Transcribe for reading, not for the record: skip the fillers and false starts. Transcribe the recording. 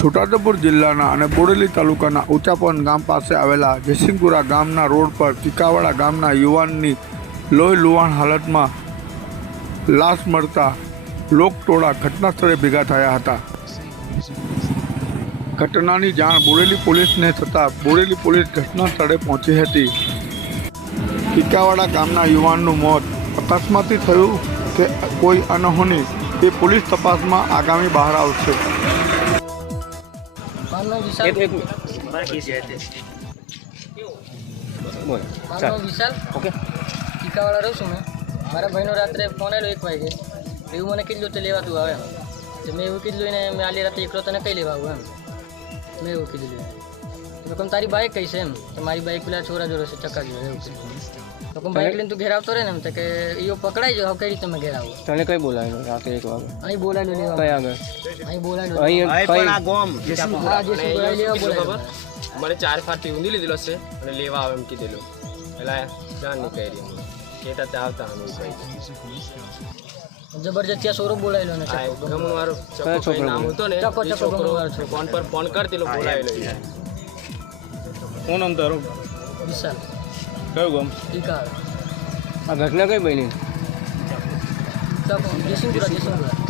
છોટાઉદેપુર જિલ્લાના અને બોડેલી તાલુકાના ઊંચાપવન ગામ પાસે આવેલા જયસિંહપુરા ગામના રોડ પર ટીકાવાડા ગામના યુવાનની લોહી લુહાણ હાલતમાં લાશ મળતા લોકટોળા ઘટના સ્થળે ભેગા થયા હતા। ઘટનાની જાણ બોડેલી પોલીસને થતાં બોડેલી પોલીસ ઘટના સ્થળે પહોંચી હતી। ટીકાવાડા ગામના યુવાનનું મોત અકસ્માતથી થયું કે કોઈ અનહોની તે પોલીસ તપાસમાં આગામી બહાર આવશે। विशाल ओके टीकावाड़ा रहूँ छूँ मैं मारा भाई रात्रे फोन आलो 1 वागे एवं मैंने कीधुं तो लेवा तू आवे तो मैं एवं कीधुं ने मैं आली राते एकलो तने कई लेवा आऊँ एम मैं एवं कीधुं तो कम तारी बाइक कई से एम तो मारी बाइक पेला छोरा जोड़े से चक्का जो एवं तो कम बाइक लईने तू घेर आवतो रहे ने एम तो के इयो पकड़ाई जो कई रीते मैं घेर आऊँ तने कई बोलायो राते 1 वागे अहीं बोलायो लेवा कई आगे अहीं बोलायो अहीं पण आ गोम जेसी लेवा बोलायो મને 4 ફાટી ઊંધી લીધેલો છે અને લેવા આવે એમ કીધેલું પેલા જાન ની કરી કેતા તે આવતા હું કહી જબરજસ્ત ત્યાં સોરો બોલાયેલો ને ગમણ વાળો છોકરો નામ હતો ને છોકરો ફોન પર ફોન કરતેલો બોલાયેલો કોણ નામ તારું વિશાલ કયો ગામ ટીકા આ ઘટના કઈ બની જયસિંહપુરા